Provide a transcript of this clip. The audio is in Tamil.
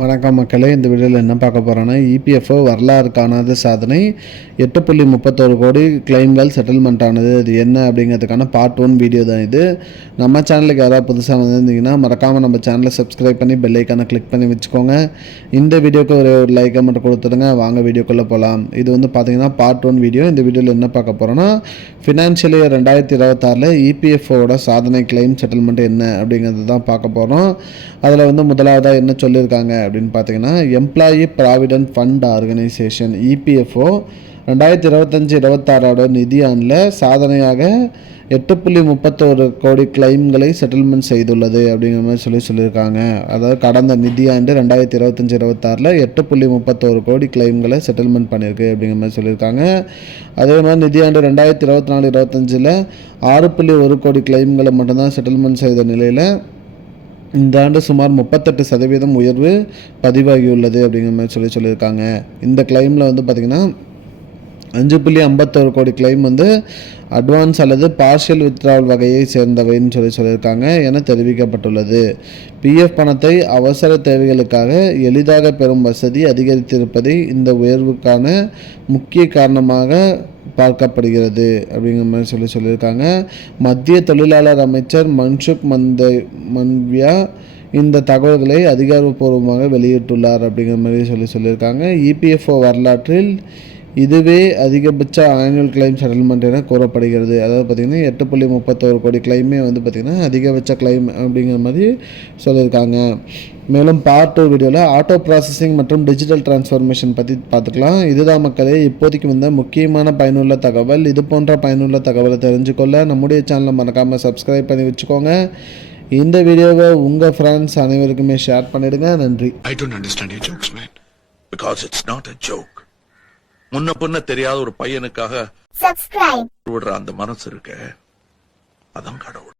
வணக்கம் மக்களே, இந்த வீடியோவில் என்ன பார்க்க போகிறோன்னா, இபிஎஃப்ஓ வரலாறு காணாத சாதனை 8.31 கோடி கிளைம்கள் செட்டில்மெண்ட் ஆனது. அது என்ன அப்படிங்கிறதுக்கான பார்ட் 1 வீடியோ தான் இது. நம்ம சேனலுக்கு யாராவது புதுசாக வந்திருந்தீங்கன்னா மறக்காமல் நம்ம சேனலை சப்ஸ்கிரைப் பண்ணி பெல் ஐக்கானை கிளிக் பண்ணி வச்சுக்கோங்க. இந்த வீடியோக்கு ஒரு லைக்கை மட்டும் கொடுத்துடுங்க. வாங்க வீடியோக்குள்ளே போகலாம். இது வந்து பார்த்தீங்கன்னா பார்ட் 1 வீடியோ. இந்த வீடியோவில் என்ன பார்க்க போகிறோன்னா, ஃபினான்ஷியல் இயர் 2026 இபிஎஃப்ஓட சாதனை கிளைம் செட்டில்மெண்ட் என்ன அப்படிங்கிறது தான் பார்க்க போகிறோம். அதில் வந்து முதலாவதாக என்ன சொல்லியிருக்காங்க அப்படின்னு பார்த்தீங்கன்னா, employee provident fund organisation EPFO 2025-26 நிதியாண்டில் சாதனையாக 8.31 கோடி கிளைம்களை செட்டில்மெண்ட் செய்துள்ளது அப்படிங்கிற மாதிரி சொல்லியிருக்காங்க. அதாவது கடந்த நிதியாண்டு 2025-26 8.31 கோடி கிளைம்களை செட்டில்மெண்ட் பண்ணியிருக்கு அப்படிங்கிற மாதிரி சொல்லியிருக்காங்க. அதே மாதிரி நிதியாண்டு 2024-25 6.1 கோடி கிளைம்களை மட்டும்தான் செட்டில்மெண்ட் செய்த நிலையில் இந்த ஆண்டு சுமார் 38% உயர்வு பதிவாகியுள்ளது அப்படிங்கிற மாதிரி சொல்லியிருக்காங்க. இந்த கிளைமில் வந்து பார்த்திங்கன்னா 5.51 கோடி கிளைம் வந்து அட்வான்ஸ் அல்லது பார்ஷியல் வித்ட்ராவல் வகையை சேர்ந்தவைன்னு சொல்லியிருக்காங்க என தெரிவிக்கப்பட்டுள்ளது. பிஎஃப் பணத்தை அவசர தேவைகளுக்காக எளிதாக பெறும் வசதி அதிகரித்திருப்பதை இந்த உயர்வுக்கான முக்கிய காரணமாக பார்க்கப்படுகிறது அப்படிங்கிற மாதிரி சொல்லியிருக்காங்க. மத்திய தொழிலாளர் அமைச்சர் மன்சுக் மண்டவியா இந்த தகவல்களை அதிகாரப்பூர்வமாக வெளியிட்டுள்ளார் அப்படிங்கிற மாதிரி சொல்லியிருக்காங்க. இபிஎஃப்ஓ வரலாற்றில் இதுவே அதிகபட்ச ஆனுவல் கிளைம் செட்டில்மெண்ட் என கூறப்படுகிறது. அதாவது பார்த்திங்கன்னா 8.31 கோடி கிளைமே வந்து பார்த்திங்கன்னா அதிகபட்ச கிளைம் அப்படிங்கிற மாதிரி சொல்லியிருக்காங்க. மேலும் பார்ட் 2 வீடியோவில் ஆட்டோ ப்ராசஸிங் மற்றும் டிஜிட்டல் டிரான்ஸ்ஃபர்மேஷன் பற்றி பார்த்துக்கலாம். இதுதான் மக்களே இப்போதைக்கு வந்த முக்கியமான பயனுள்ள தகவல். இது போன்ற பயனுள்ள தகவலை தெரிஞ்சுக்கொள்ள நம்முடைய சேனலை மறக்காமல் சப்ஸ்கிரைப் பண்ணி வச்சுக்கோங்க. இந்த வீடியோவை உங்கள் ஃப்ரெண்ட்ஸ் அனைவருக்குமே ஷேர் பண்ணிடுங்க. நன்றி. I don't understand your jokes, man. Because it's not a joke. முன்ன பொண்ண தெரியாத ஒரு பையனுக்காக விடுற அந்த மனசு இருக்க, அதான் கடவுள்.